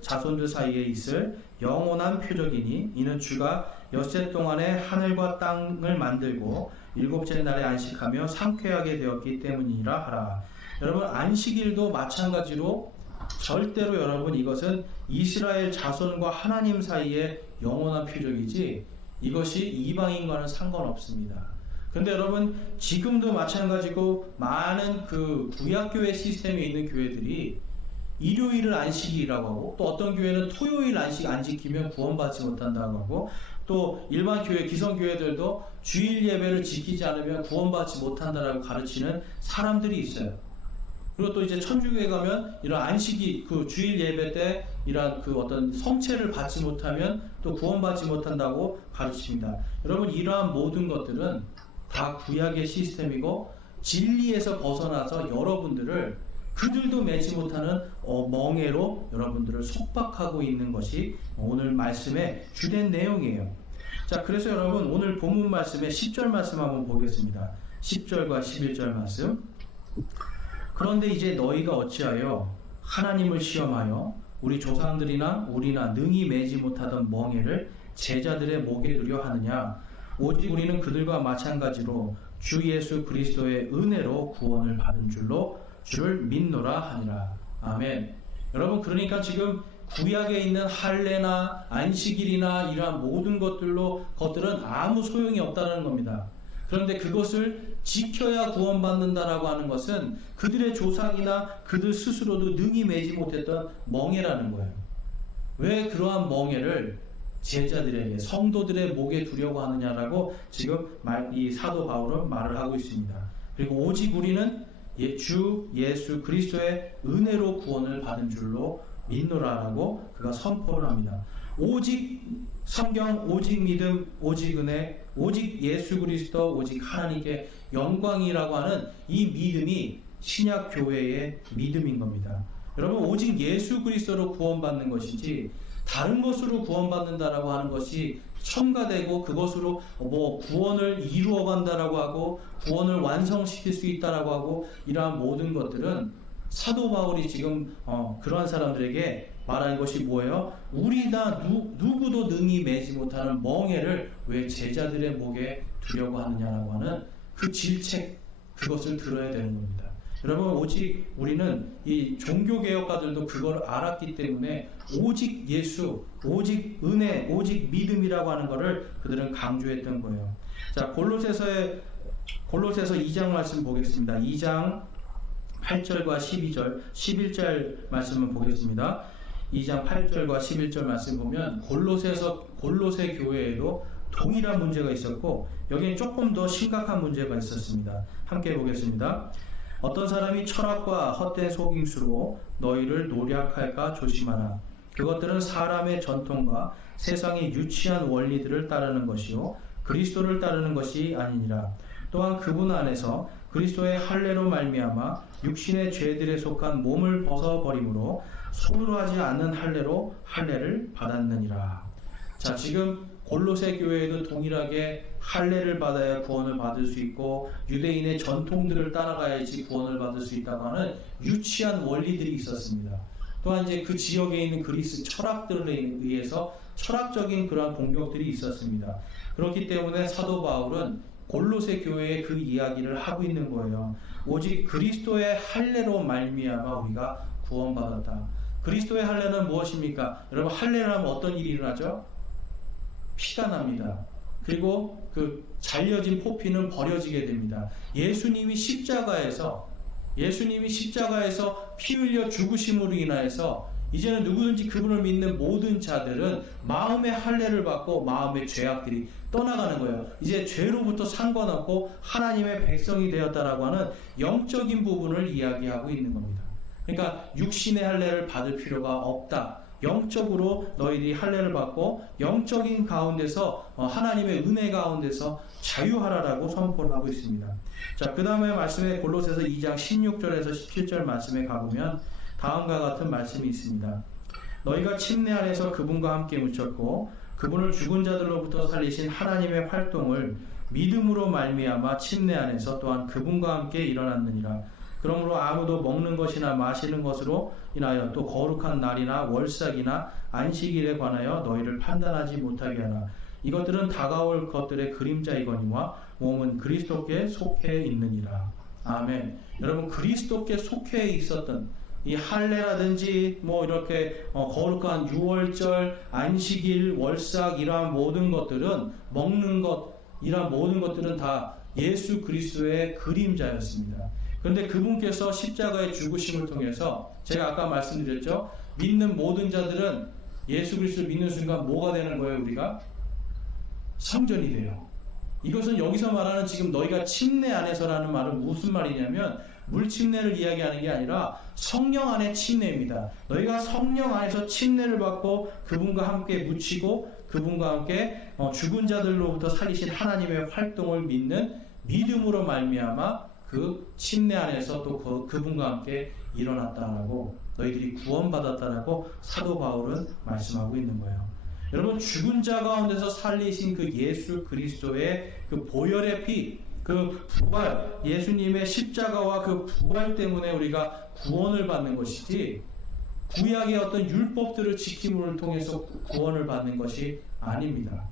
자손들 사이에 있을 영원한 표적이니 이는 주가 엿새 동안에 하늘과 땅을 만들고 일곱째 날에 안식하며 상쾌하게 되었기 때문이라 하라. 여러분, 안식일도 마찬가지로 절대로 여러분, 이것은 이스라엘 자손과 하나님 사이의 영원한 표적이지 이것이 이방인과는 상관없습니다. 근데 여러분, 지금도 마찬가지고 많은 그 구약교회 시스템에 있는 교회들이 일요일을 안식일이라고 하고, 또 어떤 교회는 토요일 안식 안 지키면 구원받지 못한다고 하고, 또 일반 교회, 기성교회들도 주일 예배를 지키지 않으면 구원받지 못한다라고 가르치는 사람들이 있어요. 그리고 또 이제 천주교회 가면 이런 안식이 그 주일 예배 때 이런 그 어떤 성체를 받지 못하면 또 구원받지 못한다고 가르칩니다. 여러분, 이러한 모든 것들은 다 구약의 시스템이고 진리에서 벗어나서 여러분들을 그들도 매지 못하는 멍에로 여러분들을 속박하고 있는 것이 오늘 말씀의 주된 내용이에요. 자, 그래서 여러분, 오늘 본문 말씀의 10절 말씀 한번 보겠습니다. 10절과 11절 말씀. 그런데 이제 너희가 어찌하여 하나님을 시험하여 우리 조상들이나 우리나 능히 매지 못하던 멍에를 제자들의 목에 두려 하느냐? 오직 우리는 그들과 마찬가지로 주 예수 그리스도의 은혜로 구원을 받은 줄을 믿노라 하니라. 아멘. 여러분, 그러니까 지금 구약에 있는 할례나 안식일이나 이러한 모든 것들은 아무 소용이 없다는 겁니다. 그런데 그것을 지켜야 구원받는다라고 하는 것은 그들의 조상이나 그들 스스로도 능히 매지 못했던 멍에라는 거예요. 왜 그러한 멍에를 제자들에게, 성도들의 목에 두려고 하느냐라고 지금 이 사도 바울은 말을 하고 있습니다. 그리고 오직 우리는 주 예수 그리스도의 은혜로 구원을 받은 줄로 믿노라라고 그가 선포를 합니다. 오직 성경, 오직 믿음, 오직 은혜, 오직 예수 그리스도, 오직 하나님께 영광이라고 하는 이 믿음이 신약 교회의 믿음인 겁니다. 여러분, 오직 예수 그리스도로 구원받는 것이지 다른 것으로 구원받는다라고 하는 것이 첨가되고 그것으로 구원을 이루어 간다라고 하고 구원을 완성시킬 수 있다라고 하고 이러한 모든 것들은 사도 바울이 지금 그러한 사람들에게 말하는 것이 뭐예요? 우리나 누구도 능히 매지 못하는 멍에를 왜 제자들의 목에 두려고 하느냐라고 하는 그 질책, 그것을 들어야 되는 겁니다. 여러분, 오직 우리는 이 종교개혁가들도 그걸 알았기 때문에 오직 예수, 오직 은혜, 오직 믿음이라고 하는 것을 그들은 강조했던 거예요. 자, 골로새서 2장 말씀 보겠습니다. 2장 8절과 12절, 11절 말씀을 보겠습니다. 2장 8절과 11절 말씀 보면 골로새 교회에도 동일한 문제가 있었고 여기는 조금 더 심각한 문제가 있었습니다. 함께 보겠습니다. 어떤 사람이 철학과 헛된 속임수로 너희를 노략할까 조심하라. 그것들은 사람의 전통과 세상의 유치한 원리들을 따르는 것이요 그리스도를 따르는 것이 아니니라. 또한 그분 안에서 그리스도의 할례로 말미암아 육신의 죄들에 속한 몸을 벗어버림으로 손으로 하지 않는 할례로 할례를 받았느니라. 자, 지금 골로새 교회에도 동일하게 할례를 받아야 구원을 받을 수 있고 유대인의 전통들을 따라가야지 구원을 받을 수 있다고 하는 유치한 원리들이 있었습니다. 또한 이제 그 지역에 있는 그리스 철학들에 의해서 철학적인 그러한 공격들이 있었습니다. 그렇기 때문에 사도 바울은 골로새 교회에 그 이야기를 하고 있는 거예요. 오직 그리스도의 할례로 말미암아 우리가 구원받았다. 그리스도의 할례는 무엇입니까? 여러분, 할례를 하면 어떤 일이 일어나죠? 피가 납니다. 그리고 그 잘려진 포피는 버려지게 됩니다. 예수님이 십자가에서 피 흘려 죽으심으로 인하여서 이제는 누구든지 그분을 믿는 모든 자들은 마음의 할례를 받고 마음의 죄악들이 떠나가는 거예요. 이제 죄로부터 상관없고 하나님의 백성이 되었다라고 하는 영적인 부분을 이야기하고 있는 겁니다. 그러니까 육신의 할례를 받을 필요가 없다. 영적으로 너희들이 할례를 받고 영적인 가운데서 하나님의 은혜 가운데서 자유하라라고 선포를 하고 있습니다. 자, 그 다음에 말씀에 골로새서 2장 16절에서 17절 말씀에 가보면 다음과 같은 말씀이 있습니다. 너희가 침례 안에서 그분과 함께 묻혔고 그분을 죽은 자들로부터 살리신 하나님의 활동을 믿음으로 말미암아 침례 안에서 또한 그분과 함께 일어났느니라. 그러므로 아무도 먹는 것이나 마시는 것으로 인하여 또 거룩한 날이나 월삭이나 안식일에 관하여 너희를 판단하지 못하게 하라. 이것들은 다가올 것들의 그림자이거니와 몸은 그리스도께 속해 있느니라. 아멘. 여러분, 그리스도께 속해 있었던 이 할례라든지 뭐 이렇게 거룩한 유월절, 안식일, 월삭 이러한 모든 것들은 먹는 것 이러한 모든 것들은 다 예수 그리스도의 그림자였습니다. 그런데 그분께서 십자가의 죽으심을 통해서 제가 아까 말씀드렸죠. 믿는 모든 자들은 예수 그리스도를 믿는 순간 뭐가 되는 거예요? 우리가 성전이 돼요. 이것은 여기서 말하는 지금 너희가 침례 안에서라는 말은 무슨 말이냐면 물침례를 이야기하는 게 아니라 성령 안의 침례입니다. 너희가 성령 안에서 침례를 받고 그분과 함께 묻히고 그분과 함께 죽은 자들로부터 살리신 하나님의 활동을 믿는 믿음으로 말미암아 그 침례 안에서 또 그분과 함께 일어났다라고 너희들이 구원받았다라고 사도 바울은 말씀하고 있는 거예요. 여러분, 죽은 자 가운데서 살리신 그 예수 그리스도의 그 보혈의 피, 그 부활, 예수님의 십자가와 그 부활 때문에 우리가 구원을 받는 것이지 구약의 어떤 율법들을 지킴을 통해서 구원을 받는 것이 아닙니다.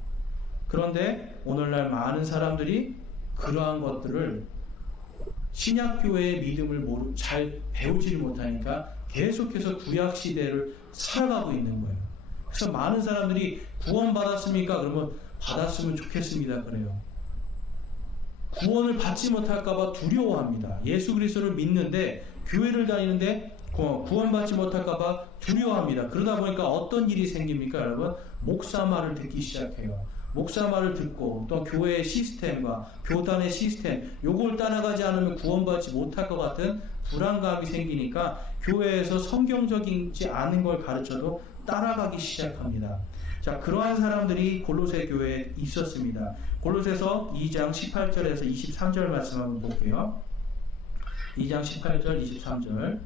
그런데 오늘날 많은 사람들이 그러한 것들을 신약교회의 믿음을 잘 배우지 못하니까 계속해서 구약시대를 살아가고 있는 거예요. 그래서 많은 사람들이 구원받았습니까? 그러면 받았으면 좋겠습니다. 그래요. 구원을 받지 못할까봐 두려워합니다. 예수 그리스도를 믿는데 교회를 다니는데 구원받지 못할까봐 두려워합니다. 그러다 보니까 어떤 일이 생깁니까? 여러분, 목사 말을 듣기 시작해요. 목사 말을 듣고 또 교회의 시스템과 교단의 시스템 요걸 따라가지 않으면 구원받지 못할 것 같은 불안감이 생기니까 교회에서 성경적이지 않은 걸 가르쳐도 따라가기 시작합니다. 자, 그러한 사람들이 골로새 교회에 있었습니다. 골로새서 2장 18절에서 23절 말씀 한번 볼게요. 2장 18절 23절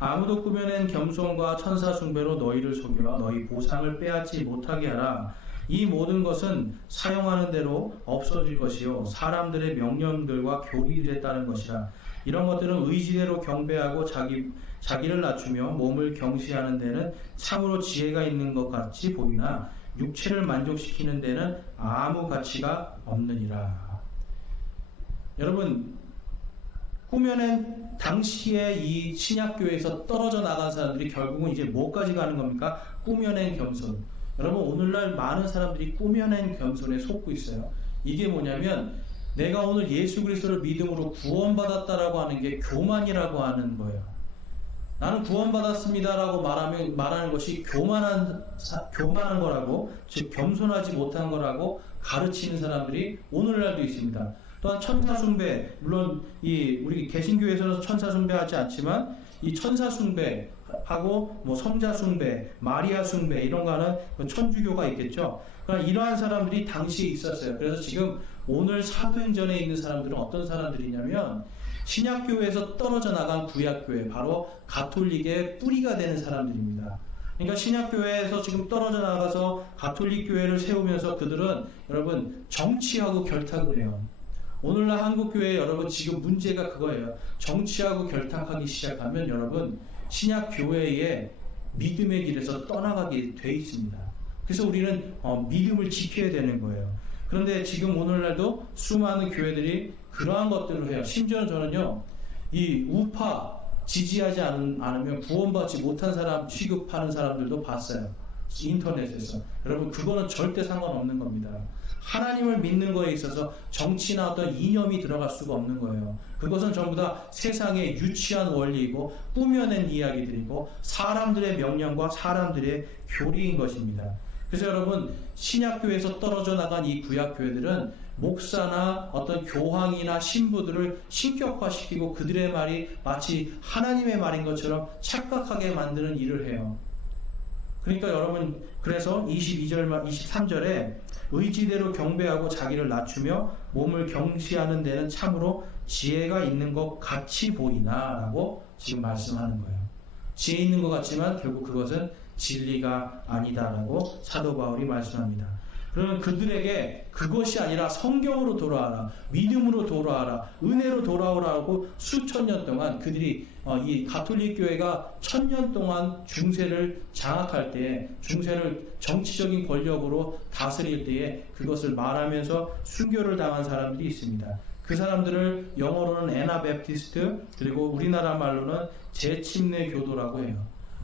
아무도 꾸며낸 겸손과 천사 숭배로 너희를 속여 너희 보상을 빼앗지 못하게 하라. 이 모든 것은 사용하는 대로 없어질 것이요 사람들의 명령들과 교리들에 따른 것이라. 이런 것들은 의지대로 경배하고 자기를 낮추며 몸을 경시하는 데는 참으로 지혜가 있는 것 같이 보이나 육체를 만족시키는 데는 아무 가치가 없느니라. 여러분, 꾸며낸 당시에 이 신약교회에서 떨어져 나간 사람들이 결국은 이제 뭐까지 가는 겁니까? 꾸며낸 겸손. 여러분, 오늘날 많은 사람들이 꾸며낸 겸손에 속고 있어요. 이게 뭐냐면 내가 오늘 예수 그리스도를 믿음으로 구원받았다라고 하는 게 교만이라고 하는 거예요. 나는 구원받았습니다라고 말하는 것이 교만한 거라고, 즉 겸손하지 못한 거라고 가르치는 사람들이 오늘날도 있습니다. 또한 천사 숭배, 물론 우리 개신교에서는 천사 숭배하지 않지만 이 천사 숭배하고 뭐 성자 숭배, 마리아 숭배 이런 거는 천주교가 있겠죠. 그러나 이러한 사람들이 당시에 있었어요. 그래서 지금 오늘 사도행전에 있는 사람들은 어떤 사람들이냐면 신약교회에서 떨어져 나간 구약교회, 바로 가톨릭의 뿌리가 되는 사람들입니다. 그러니까 신약교회에서 지금 떨어져 나가서 가톨릭 교회를 세우면서 그들은 여러분 정치하고 결탁을 해요. 오늘날 한국교회 여러분 지금 문제가 그거예요. 정치하고 결탁하기 시작하면 여러분 신약교회의 믿음의 길에서 떠나가게 돼 있습니다. 그래서 우리는 믿음을 지켜야 되는 거예요. 그런데 지금 오늘날도 수많은 교회들이 그러한 것들을 해요. 심지어는 저는요, 이 우파 지지하지 않으면 구원받지 못한 사람 취급하는 사람들도 봤어요. 인터넷에서. 여러분 그거는 절대 상관없는 겁니다. 하나님을 믿는 거에 있어서 정치나 어떤 이념이 들어갈 수가 없는 거예요. 그것은 전부 다 세상의 유치한 원리이고 꾸며낸 이야기들이고 사람들의 명령과 사람들의 교리인 것입니다. 그래서 여러분 신약교회에서 떨어져 나간 이 구약교회들은 목사나 어떤 교황이나 신부들을 신격화시키고 그들의 말이 마치 하나님의 말인 것처럼 착각하게 만드는 일을 해요. 그러니까 여러분 그래서 22절 23절에 의지대로 경배하고 자기를 낮추며 몸을 경시하는 데는 참으로 지혜가 있는 것 같이 보이나 라고 지금 말씀하는 거예요. 지혜 있는 것 같지만 결국 그것은 진리가 아니다라고 사도 바울이 말씀합니다. 그러면 그들에게 그것이 아니라 성경으로 돌아와라, 믿음으로 돌아와라, 은혜로 돌아오라고 수천 년 동안 그들이 이 가톨릭 교회가 1000년 동안 중세를 장악할 때에, 중세를 정치적인 권력으로 다스릴 때에 그것을 말하면서 순교를 당한 사람들이 있습니다. 그 사람들을 영어로는 애나베프티스트, 그리고 우리나라 말로는 재침례 교도라고 해요.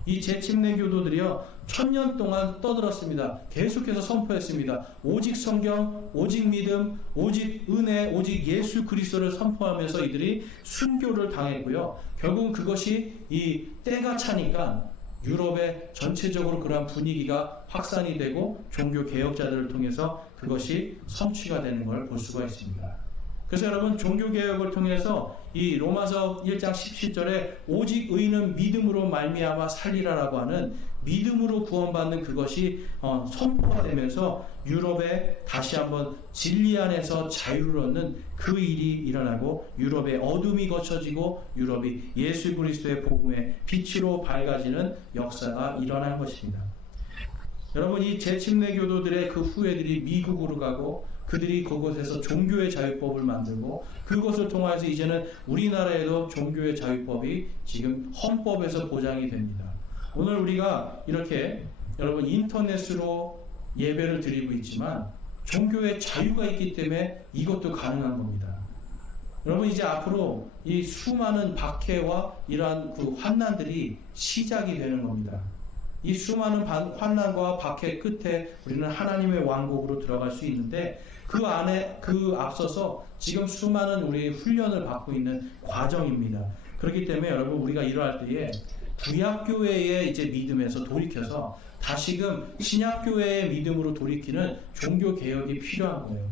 이 재침례 교도들이요 1000년 동안 떠들었습니다. 계속해서 선포했습니다. 오직 성경, 오직 믿음, 오직 은혜, 오직 예수 그리스도를 선포하면서 이들이 순교를 당했고요. 결국은 그것이 이 때가 차니까 유럽의 전체적으로 그러한 분위기가 확산이 되고 종교 개혁자들을 통해서 그것이 성취가 되는 걸 볼 수가 있습니다. 그래서 여러분 종교개혁을 통해서 이 로마서 1장 17절에 오직 의인은 믿음으로 말미암아 살리라라고 하는 믿음으로 구원받는 그것이 선포가 되면서 유럽에 다시 한번 진리 안에서 자유를 얻는 그 일이 일어나고 유럽의 어둠이 거쳐지고 유럽이 예수 그리스도의 복음의 빛으로 밝아지는 역사가 일어난 것입니다. 여러분 이 재침례 교도들의 그 후예들이 미국으로 가고 그들이 그곳에서 종교의 자유법을 만들고 그것을 통해서 이제는 우리나라에도 종교의 자유법이 지금 헌법에서 보장이 됩니다. 오늘 우리가 이렇게 여러분 인터넷으로 예배를 드리고 있지만 종교의 자유가 있기 때문에 이것도 가능한 겁니다. 여러분 이제 앞으로 이 수많은 박해와 이러한 그 환난들이 시작이 되는 겁니다. 이 수많은 환난과 박해 끝에 우리는 하나님의 왕국으로 들어갈 수 있는데 그 안에 그 앞서서 지금 수많은 우리의 훈련을 받고 있는 과정입니다. 그렇기 때문에 여러분 우리가 이러할 때에 구약교회의 이제 믿음에서 돌이켜서 다시금 신약교회의 믿음으로 돌이키는 종교 개혁이 필요한 거예요.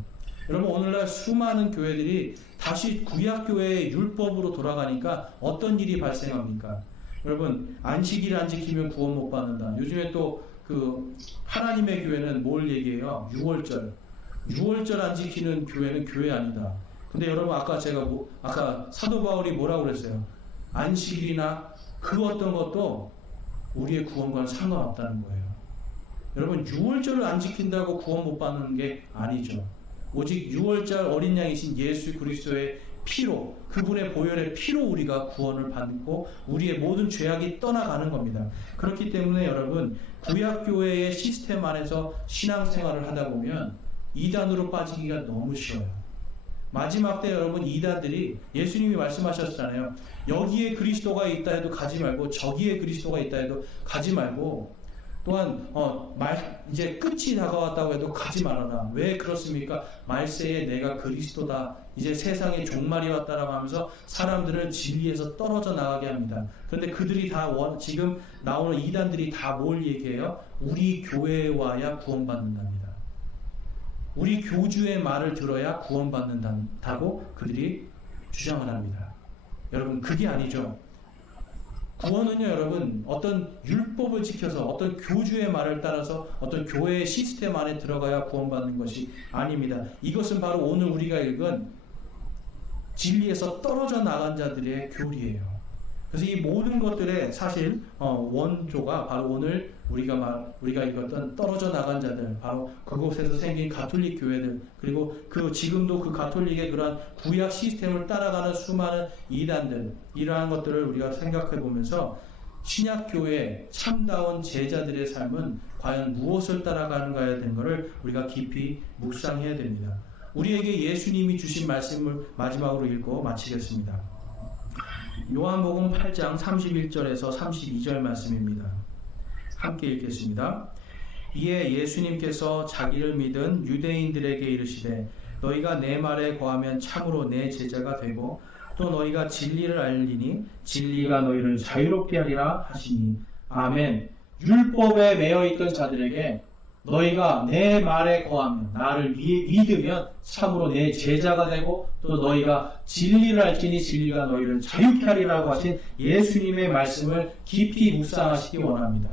여러분 오늘날 수많은 교회들이 다시 구약교회의 율법으로 돌아가니까 어떤 일이 발생합니까? 여러분 안식일 안 지키면 구원 못 받는다. 요즘에 또 그 하나님의 교회는 뭘 얘기해요? 6월절 안 지키는 교회는 교회 아니다. 근데 여러분 아까 제가 아까 사도 바울이 뭐라고 그랬어요? 안식일이나 그 어떤 것도 우리의 구원과는 상관없다는 거예요. 여러분 6월절을 안 지킨다고 구원 못 받는 게 아니죠. 오직 6월절 어린 양이신 예수 그리스도의 피로, 그분의 보혈의 피로 우리가 구원을 받고 우리의 모든 죄악이 떠나가는 겁니다. 그렇기 때문에 여러분 구약교회의 시스템 안에서 신앙생활을 하다 보면 이단으로 빠지기가 너무 쉬워요. 마지막 때 여러분 이단들이 예수님이 말씀하셨잖아요. 여기에 그리스도가 있다 해도 가지 말고 저기에 그리스도가 있다 해도 가지 말고 또한 이제 끝이 다가왔다고 해도 가지 말아라. 왜 그렇습니까? 말세에 내가 그리스도다. 이제 세상에 종말이 왔다라고 하면서 사람들을 진리에서 떨어져 나가게 합니다. 그런데 그들이 다 지금 나오는 이단들이 다 뭘 얘기해요? 우리 교회에 와야 구원받는답니다. 우리 교주의 말을 들어야 구원받는다고 그들이 주장을 합니다. 여러분 그게 아니죠. 구원은요 여러분 어떤 율법을 지켜서 어떤 교주의 말을 따라서 어떤 교회의 시스템 안에 들어가야 구원받는 것이 아닙니다. 이것은 바로 오늘 우리가 읽은 진리에서 떨어져 나간 자들의 교리예요. 그래서 이 모든 것들의 사실 원조가 바로 오늘 우리가 읽었던 떨어져 나간 자들, 바로 그곳에서 생긴 가톨릭 교회들, 그리고 지금도 그 가톨릭의 그러한 구약 시스템을 따라가는 수많은 이단들, 이러한 것들을 우리가 생각해 보면서 신약교회 참다운 제자들의 삶은 과연 무엇을 따라가는가에 대한 것을 우리가 깊이 묵상해야 됩니다. 우리에게 예수님이 주신 말씀을 마지막으로 읽고 마치겠습니다. 요한복음 8장 31절에서 32절 말씀입니다. 함께 읽겠습니다. 이에 예수님께서 자기를 믿은 유대인들에게 이르시되 너희가 내 말에 거하면 참으로 내 제자가 되고 또 너희가 진리를 알리니 진리가 너희를 자유롭게 하리라 하시니 아멘. 율법에 매여 있던 자들에게 너희가 내 말에 거하면 나를 믿으면 참으로 내 제자가 되고 또 너희가 진리를 알지니 진리가 너희를 자유케 하리라고 하신 예수님의 말씀을 깊이 묵상하시기 원합니다.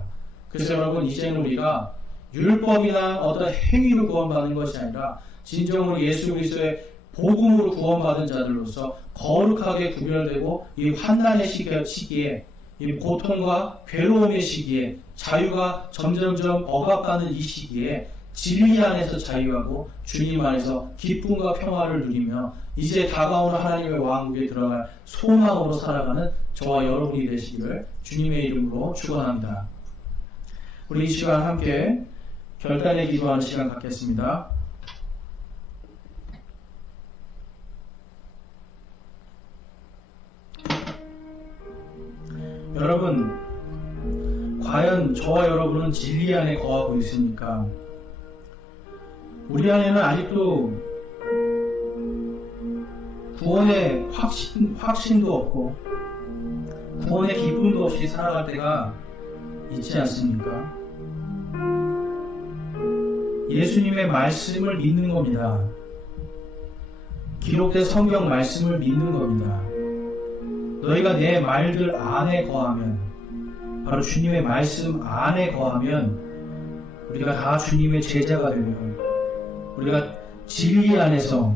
그래서 여러분 이제는 우리가 율법이나 어떤 행위로 구원받는 것이 아니라 진정으로 예수 그리스도의 복음으로 구원받은 자들로서 거룩하게 구별되고 이 환난의 시기에 이 고통과 괴로움의 시기에 자유가 점점점 억압받는 이 시기에 진리 안에서 자유하고 주님 안에서 기쁨과 평화를 누리며 이제 다가오는 하나님의 왕국에 들어갈 소망으로 살아가는 저와 여러분이 되시기를 주님의 이름으로 축원합니다. 우리 이 시간 함께 결단의 기도하는 시간 갖겠습니다. 여러분, 과연 저와 여러분은 진리 안에 거하고 있습니까? 우리 안에는 아직도 구원의 확신도 없고 구원의 기쁨도 없이 살아갈 때가 있지 않습니까? 예수님의 말씀을 믿는 겁니다. 기록된 성경 말씀을 믿는 겁니다. 너희가 내 말들 안에 거하면, 바로 주님의 말씀 안에 거하면 우리가 다 주님의 제자가 되면 우리가 진리 안에서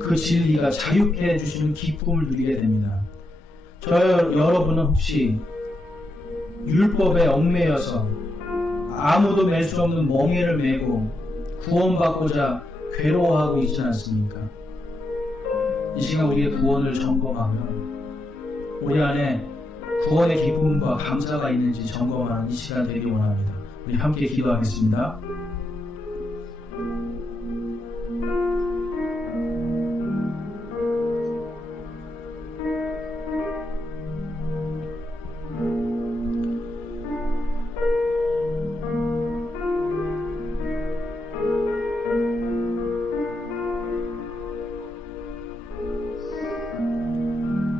그 진리가 자유케 해주시는 기쁨을 누리게 됩니다. 여러분은 혹시 율법에 얽매여서 아무도 맬 수 없는 멍에를 메고 구원받고자 괴로워하고 있지 않습니까? 이 시간 우리의 구원을 점검하면 우리 안에 구원의 기쁨과 감사가 있는지 점검하는 이 시간 되기 원합니다. 우리 함께 기도하겠습니다.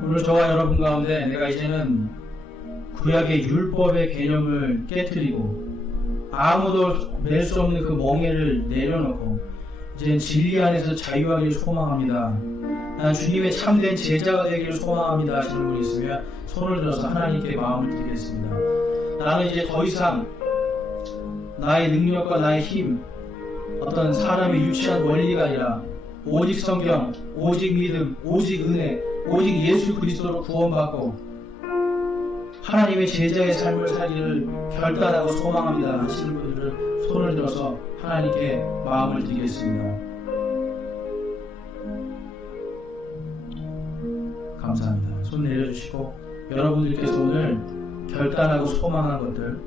오늘 저와 여러분 가운데 내가 이제는 구약의 율법의 개념을 깨트리고 아무도 낼 수 없는 그 멍에를 내려놓고 이제는 진리 안에서 자유하기를 소망합니다. 난 주님의 참된 제자가 되기를 소망합니다 하시는 분이 있으면 손을 들어서 하나님께 마음을 드리겠습니다. 나는 이제 더 이상 나의 능력과 나의 힘, 어떤 사람의 유치한 원리가 아니라 오직 성경, 오직 믿음, 오직 은혜, 오직 예수 그리스도로 구원받고 하나님의 제자의 삶을 살기를 결단하고 소망합니다 하시는 분들은 손을 들어서 하나님께 마음을 드리겠습니다. 감사합니다. 손 내려주시고 여러분들께서 오늘 결단하고 소망한 것들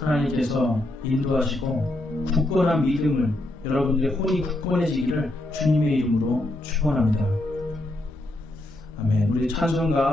하나님께서 인도하시고 굳건한 믿음을 여러분들의 혼이 굳건해지기를 주님의 이름으로 축원합니다. 아멘. 우리 찬송가